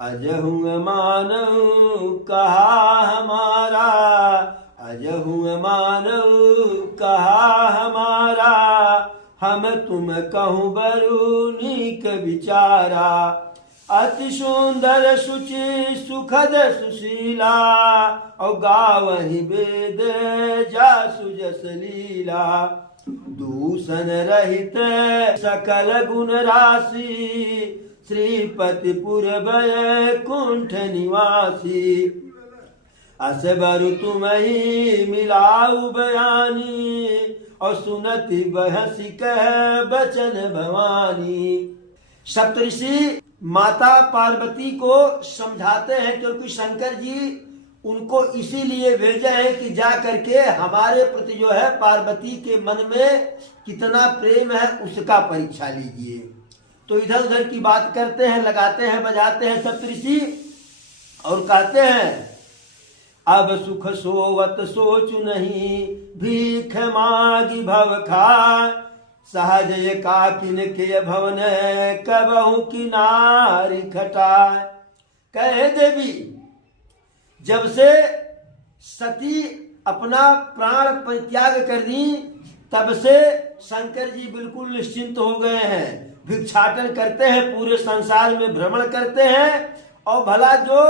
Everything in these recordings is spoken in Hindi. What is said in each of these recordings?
अजहू मानव कहा हमारा, अजहू मानव कहा हमारा, हम तुम कहूँ बरु नीक विचारा। अति सुंदर शुचि सुखद सुशीला, और गावहि वेद जासु जस लीला। दूषण रहित सकल गुण राशि, श्रीपतिपुर वैकुंठ निवासी। असबर तुम्हि मिलाऊ बयानी, और सुनति बहसी कह बचन भवानी। सप्तऋषि माता पार्वती को समझाते हैं, क्योंकि शंकर जी उनको इसीलिए भेजा है कि जा करके हमारे प्रति जो है पार्वती के मन में कितना प्रेम है उसका परीक्षा लीजिए। तो इधर उधर की बात करते हैं, लगाते हैं, बजाते हैं सप्तऋषि, और कहते हैं अब सुख सोवत सोचु नहीं, भीख मागी भव खाय। सहज एकाकिन के भवन कबहू किनारी खटाय। कहे देवी, जब से सती अपना प्राण परित्याग कर दी तब से शंकर जी बिल्कुल निश्चिंत हो गए हैं। भिक्षाटन करते हैं, पूरे संसार में भ्रमण करते हैं, और भला जो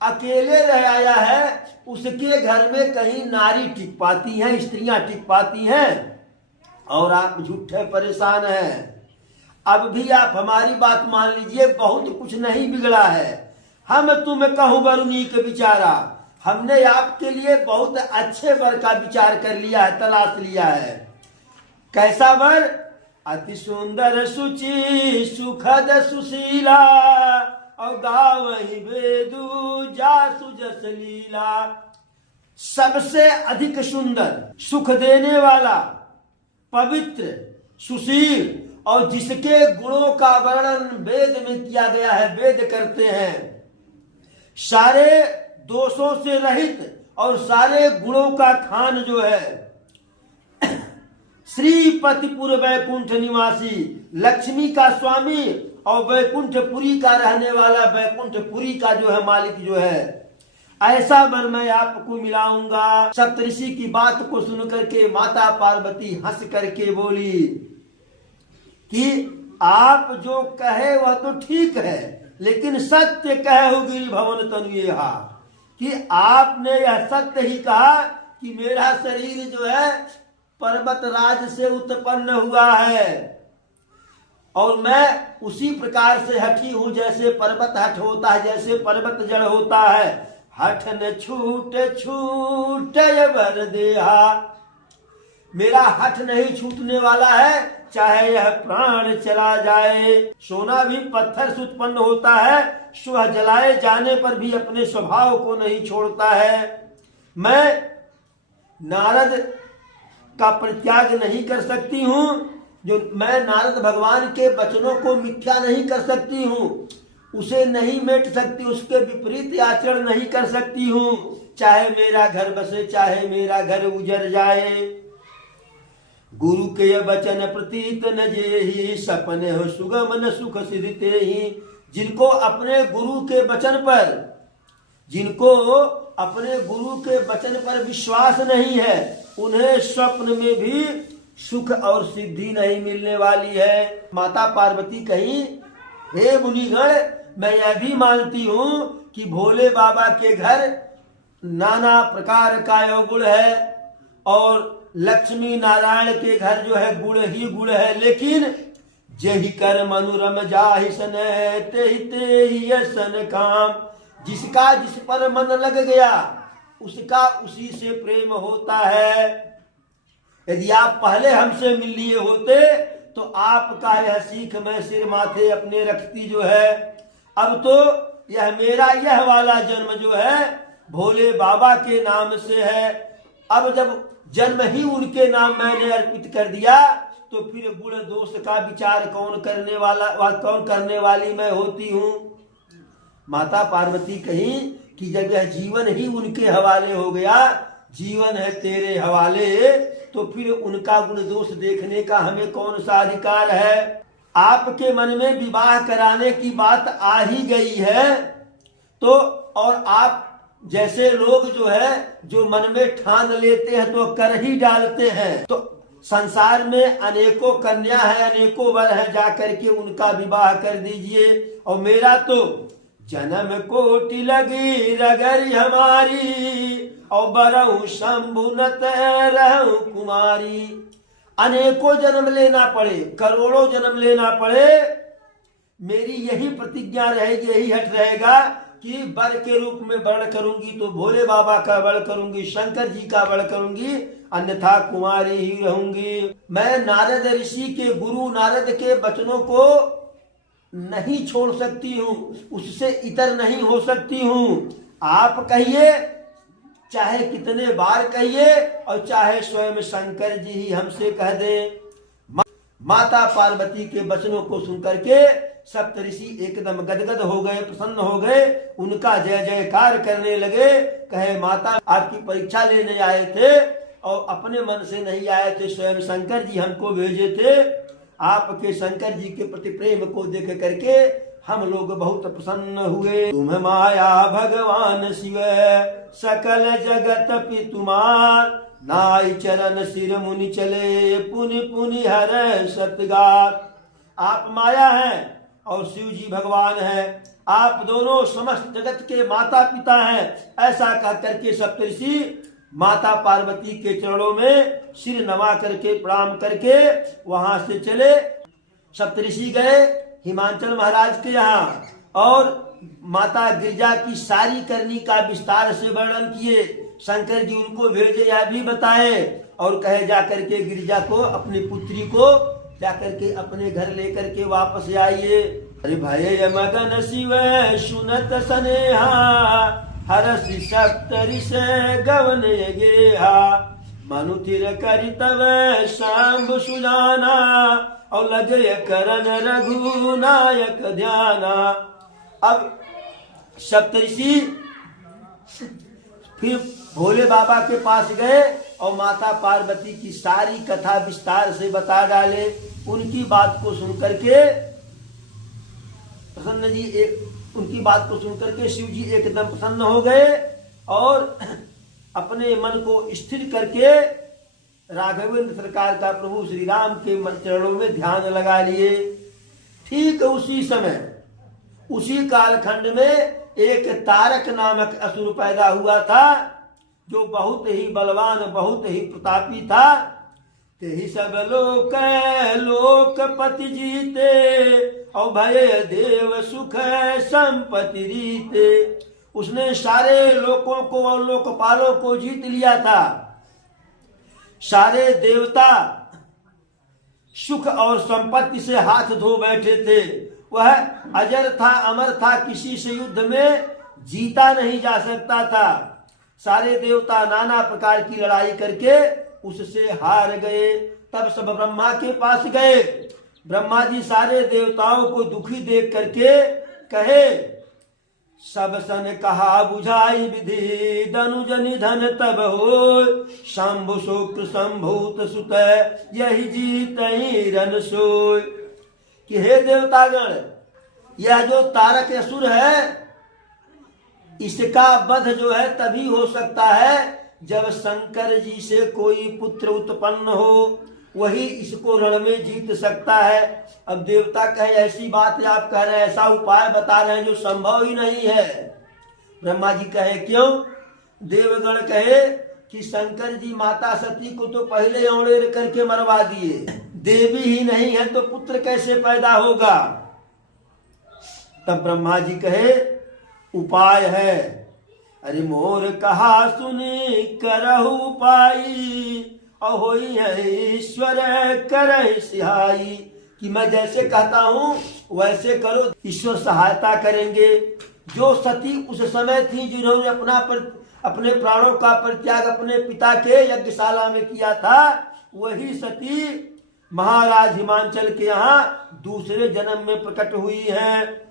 अकेले रह आया है उसके घर में कहीं नारी टिक पाती हैं, स्त्रियां टिक पाती हैं, और आप झूठे परेशान हैं। अब भी आप हमारी बात मान लीजिए, बहुत कुछ नहीं बिगड़ा है। हम तुम कहूँ बरु नीक विचारा, हमने आपके लिए बहुत अच्छे वर का विचार कर लिया है, तलाश लिया है। कैसा वर? अति सुंदर सुचि सुखद सुशीला, और गावहि वेदु जासु जस लीला। सबसे अधिक सुंदर, सुख देने वाला, पवित्र, सुशील, और जिसके गुणों का वर्णन वेद में किया गया है, वेद करते हैं। सारे दोषों से रहित और सारे गुणों का खान जो है, श्रीपतिपुर वैकुंठ निवासी, लक्ष्मी का स्वामी और वैकुंठपुरी का रहने वाला, वैकुंठपुरी का जो है मालिक जो है, ऐसा वर मैं आपको मिलाऊंगा। सप्तऋषि की बात को सुन करके माता पार्वती हंस करके बोली कि आप जो कहे वह तो ठीक है, लेकिन सत्य कहे हो गिरि भवन तनुहा, कि आपने यह सत्य ही कहा कि मेरा शरीर जो है पर्वत राज से उत्पन्न हुआ है, और मैं उसी प्रकार से हठी हूं जैसे पर्वत हठ होता है, जैसे पर्वत जड़ होता है। हठ न छूट छूट वर देहा, मेरा हठ नहीं छूटने वाला है, चाहे यह प्राण चला जाए। सोना भी पत्थर से उत्पन्न होता है, स्वः जलाए जाने पर भी अपने स्वभाव को नहीं छोड़ता है। मैं नारद का परित्याग नहीं कर सकती हूँ, जो मैं नारद भगवान के वचनों को मिथ्या नहीं कर सकती हूँ, उसे नहीं मेट सकती, उसके विपरीत आचरण नहीं कर सकती हूँ, चाहे मेरा घर बसे चाहे मेरा घर उजड़ जाए। गुरु के वचन प्रतीत न जेहि, सपने हो सुगम न सुख सिद्धते ही। जिनको अपने गुरु के वचन पर, जिनको अपने गुरु के वचन पर विश्वास नहीं है, उन्हें स्वप्न में भी सुख और सिद्धि नहीं मिलने वाली है। माता पार्वती कहीं, हे मुनिगण, मैं यह भी मानती हूँ कि भोले बाबा के घर नाना प्रकार का गुण है, और लक्ष्मी नारायण के घर जो है गुण ही गुण है, लेकिन जेहि कर मनुरम जाहि सन तेहि सन काम। जिसका जिस पर मन लग गया उसका उसी से प्रेम होता है। यदि आप पहले हमसे मिल लिए होते तो आपका यह सीख मैं सिर माथे अपने रखती जो है। अब तो यह मेरा यह वाला जन्म जो है भोले बाबा के नाम से है। अब जब जन्म ही उनके नाम मैंने अर्पित कर दिया तो फिर गुण दोष का विचार कौन करने वाली मैं होती हूँ। माता पार्वती कहीं कि जब यह जीवन ही उनके हवाले हो गया, जीवन है तेरे हवाले, तो फिर उनका गुण दोष देखने का हमें कौन सा अधिकार है। आपके मन में विवाह कराने की बात आ ही गई है तो, और आप जैसे लोग जो है जो मन में ठान लेते हैं तो कर ही डालते हैं। तो संसार में अनेकों कन्या है, अनेकों वर है, जाकर के उनका विवाह कर दीजिए। और मेरा तो जन्म कोटि लगी रगरी हमारी, और बरहु शंभु नत रहु कुमारी। अनेकों जन्म लेना पड़े, करोड़ों जन्म लेना पड़े, मेरी यही प्रतिज्ञा रहेगी, यही हट रहेगा कि वर के रूप में वर्ण करूंगी तो भोले बाबा का वर्ण करूंगी, शंकर जी का वर्ण करूंगी, अन्यथा कुमारी ही रहूंगी। मैं नारद ऋषि के, गुरु नारद के वचनों को नहीं छोड़ सकती हूँ, उससे इतर नहीं हो सकती हूँ। आप कहिए, चाहे कितने बार कहिए, और चाहे स्वयं शंकर जी ही हमसे कह दें। माता पार्वती के वचनों को सुनकर के सप्तऋषि एकदम गदगद हो गए, प्रसन्न हो गए, उनका जय जयकार करने लगे। कहे माता आपकी परीक्षा लेने आए थे और अपने मन से नहीं आए थे, स्वयं शंकर जी हमको भेजे थे। आपके शंकर जी के प्रति प्रेम को देख करके हम लोग बहुत प्रसन्न हुए। तुम माया भगवान शिव सकल जगत पितुमार, नाई चरण सिर मुनि चले पुनि पुनि हर सतगात। आप माया हैं और शिव जी भगवान है, आप दोनों समस्त जगत के माता पिता हैं। ऐसा कह करके सप्तऋषि माता पार्वती के चरणों में सिर नवा करके प्रणाम करके वहां से चले। सप्तऋषि गए हिमांचल महाराज के यहाँ और माता गिरिजा की सारी करनी का विस्तार से वर्णन किए। शंकर जी उनको भेजे यह भी बताए और कहे जाकर के गिरिजा को, अपनी पुत्री को जाकर के अपने घर लेकर के वापस आइए। अरे भय मगन शिव सुनत सनेहा, हरसि सप्तऋष गवन गेहा, मनुथिर करि तब शाम्ब सुजाना, और लगे करन रघुनायक ध्याना। अब सप्तऋषि फिर भोले बाबा के पास गए और माता पार्वती की सारी कथा विस्तार से बता डाले। उनकी बात को सुनकर के प्रसन्न जी उनकी बात को सुनकर के शिव जी एकदम प्रसन्न हो गए और अपने मन को स्थिर करके राघवेंद्र सरकार का प्रभु श्री राम के चरणों में ध्यान लगा लिए। ठीक उसी समय, उसी कालखंड में एक तारक नामक असुर पैदा हुआ था, जो बहुत ही बलवान, बहुत ही प्रतापी था। ते ही सब लोक लोकपति जीते, और भय देव सुख संपत्ति रीते। उसने सारे लोकों को और लोकपालों को जीत लिया था। सारे देवता सुख और संपत्ति से हाथ धो बैठे थे। वह अजर था, अमर था, किसी से युद्ध में जीता नहीं जा सकता था। सारे देवता नाना प्रकार की लड़ाई करके उससे हार गए। तब सब ब्रह्मा के पास गए। ब्रह्मा जी सारे देवताओं को दुखी देख करके कहे, सब सन कहा बुझाई विधि, दनुज निधन तब हो, शंभु शुक्र संभूत सुत यही जीत ही रन सोय। कि हे देवतागण, यह जो तारक असुर है, इसका वध जो है तभी हो सकता है जब शंकर जी से कोई पुत्र उत्पन्न हो, वही इसको रण में जीत सकता है। अब देवता कहे ऐसी बात आप कह रहे हैं, ऐसा उपाय बता रहे हैं जो संभव ही नहीं है। ब्रह्मा जी कहे क्यों? देवगण कहे कि शंकर जी माता सती को तो पहले औड़े करके मरवा दिए, देवी ही नहीं है तो पुत्र कैसे पैदा होगा? तब ब्रह्मा जी कहे उपाय है। अरे मोर कहा सुनी करहु पाई, अहोई है ईश्वर करे सिहाई। कि मैं जैसे कहता हूं वैसे करो, ईश्वर सहायता करेंगे। जो सती उस समय थी जिन्होंने अपने प्राणों का परित्याग अपने पिता के यज्ञशाला में किया था, वही सती महाराज हिमांचल के यहाँ दूसरे जन्म में प्रकट हुई है।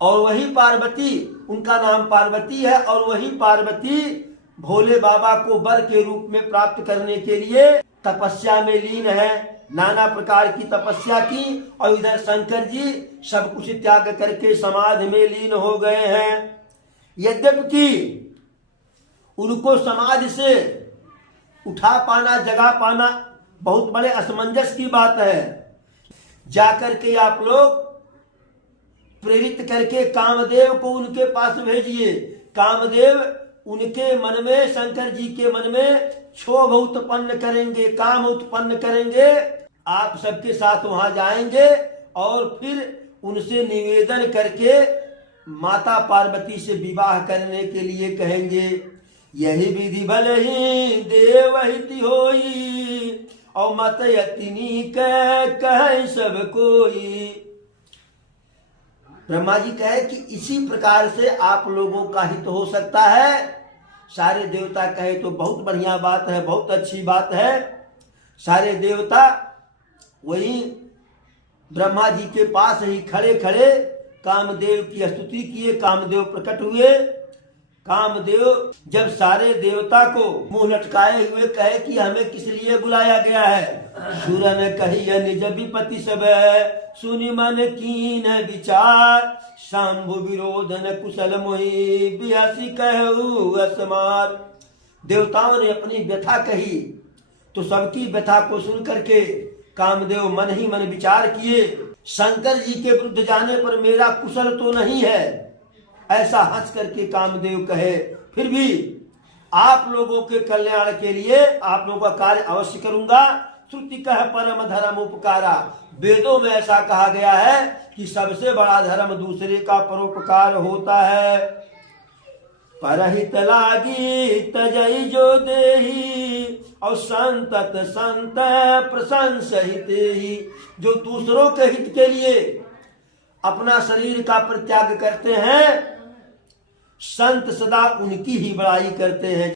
और वही पार्वती, उनका नाम पार्वती है, और वही पार्वती भोले बाबा को वर के रूप में प्राप्त करने के लिए तपस्या में लीन है। नाना प्रकार की तपस्या की और इधर शंकर जी सब कुछ त्याग करके समाधि में लीन हो गए हैं। यद्यपि उनको समाधि से उठा पाना, जगा पाना बहुत बड़े असमंजस की बात है। जाकर के आप लोग प्रेरित करके कामदेव को उनके पास भेजिए। कामदेव उनके मन में, शंकर जी के मन में क्षोभ उत्पन्न करेंगे, काम उत्पन्न करेंगे। आप सबके साथ वहां जाएंगे और फिर उनसे निवेदन करके माता पार्वती से विवाह करने के लिए कहेंगे। यही विधि भले ही देवहित होई और मत यतिनी कह सब कोई। ब्रह्मा जी कहे कि इसी प्रकार से आप लोगों का हित हो सकता है। सारे देवता कहे तो बहुत बढ़िया बात है, बहुत अच्छी बात है। सारे देवता वही ब्रह्मा जी के पास ही खड़े खड़े कामदेव की स्तुति किए। कामदेव प्रकट हुए। कामदेव जब सारे देवता को मुंह लटकाए हुए कहे कि हमें किस लिए बुलाया गया है। सुरन कहिए निज विपत्ति सब सुनि मन कीन विचार, शंभु विरोधन कुशल मोहि बिहसी कहु असमार। देवताओं ने अपनी व्यथा कही तो सबकी व्यथा को सुन करके कामदेव मन ही मन विचार किए। शंकर जी के विरुद्ध जाने पर मेरा कुशल तो नहीं है, ऐसा हंस करके कामदेव कहे। फिर भी आप लोगों के कल्याण के लिए आप लोगों का कार्य अवश्य करूंगा। श्रुति कह परम धर्म उपकारा। वेदों में ऐसा कहा गया है कि सबसे बड़ा धर्म दूसरे का परोपकार होता है। परहित लागी तजई जो देही और संतत संत प्रशंसित ही। जो दूसरों के हित के लिए अपना शरीर का परित्याग करते हैं, संत सदा उनकी ही बड़ाई करते हैं।